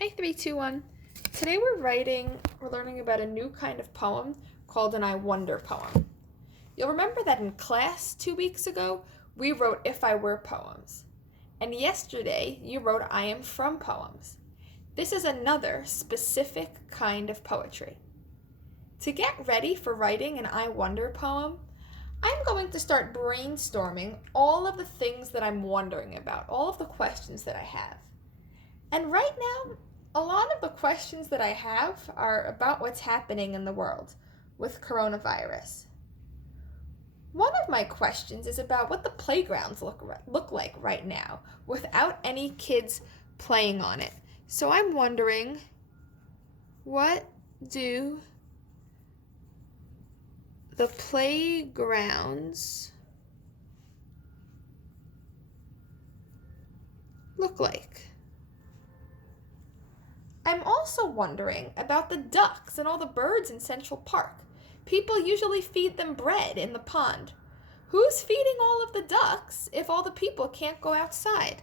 Hey, 321. Today we're learning about a new kind of poem called an I Wonder poem. You'll remember that in class 2 weeks ago, we wrote If I Were poems. And yesterday, you wrote I Am From poems. This is another specific kind of poetry. To get ready for writing an I Wonder poem, I'm going to start brainstorming all of the things that I'm wondering about, all of the questions that I have. And right now, a lot of the questions that I have are about what's happening in the world with coronavirus. One of my questions is about what the playgrounds look like right now without any kids playing on it. So I'm wondering, what do the playgrounds look like? I'm also wondering about the ducks and all the birds in Central Park. People usually feed them bread in the pond. Who's feeding all of the ducks if all the people can't go outside?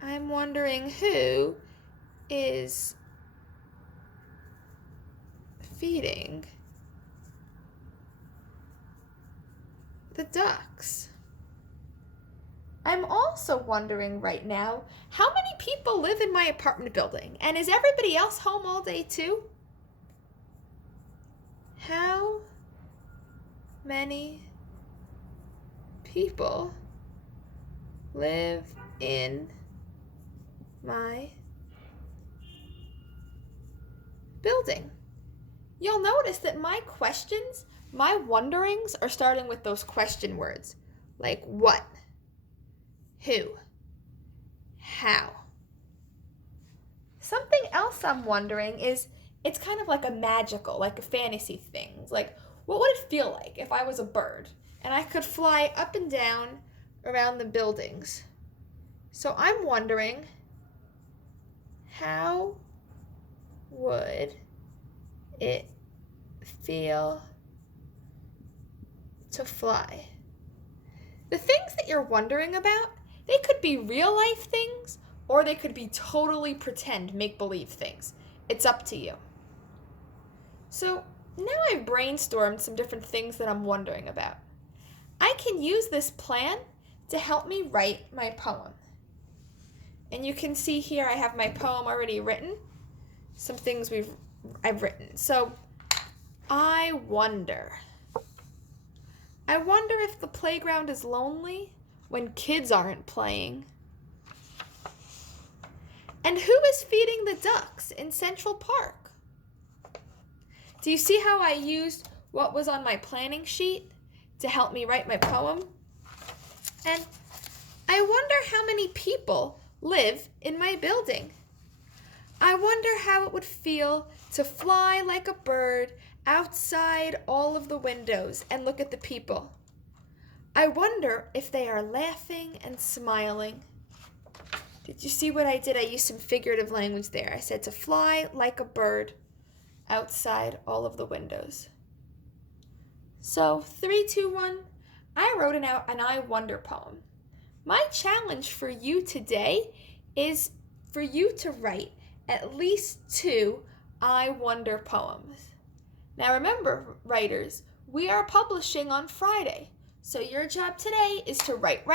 I'm wondering who is feeding the ducks. I'm also wondering right now, how many people live in my apartment building? And is everybody else home all day too? How many people live in my building? You'll notice that my questions, my wonderings are starting with those question words, like what? Who? How? Something else I'm wondering is, it's kind of like a fantasy thing. Like, what would it feel like if I was a bird and I could fly up and down around the buildings? So I'm wondering, how would it feel to fly? The things that you're wondering about, they could be real life things, or they could be totally pretend, make-believe things. It's up to you. So now I've brainstormed some different things that I'm wondering about. I can use this plan to help me write my poem. And you can see here I have my poem already written, some things I've written. So I wonder if the playground is lonely when kids aren't playing. And who is feeding the ducks in Central Park? Do you see how I used what was on my planning sheet to help me write my poem? And I wonder how many people live in my building. I wonder how it would feel to fly like a bird outside all of the windows and look at the people. I wonder if they are laughing and smiling. Did you see what I did? I used some figurative language there. I said to fly like a bird outside all of the windows. So 3, 2, 1, I wrote an I Wonder poem. My challenge for you today is for you to write at least 2 I Wonder poems. Now remember, writers, we are publishing on Friday. So your job today is to write,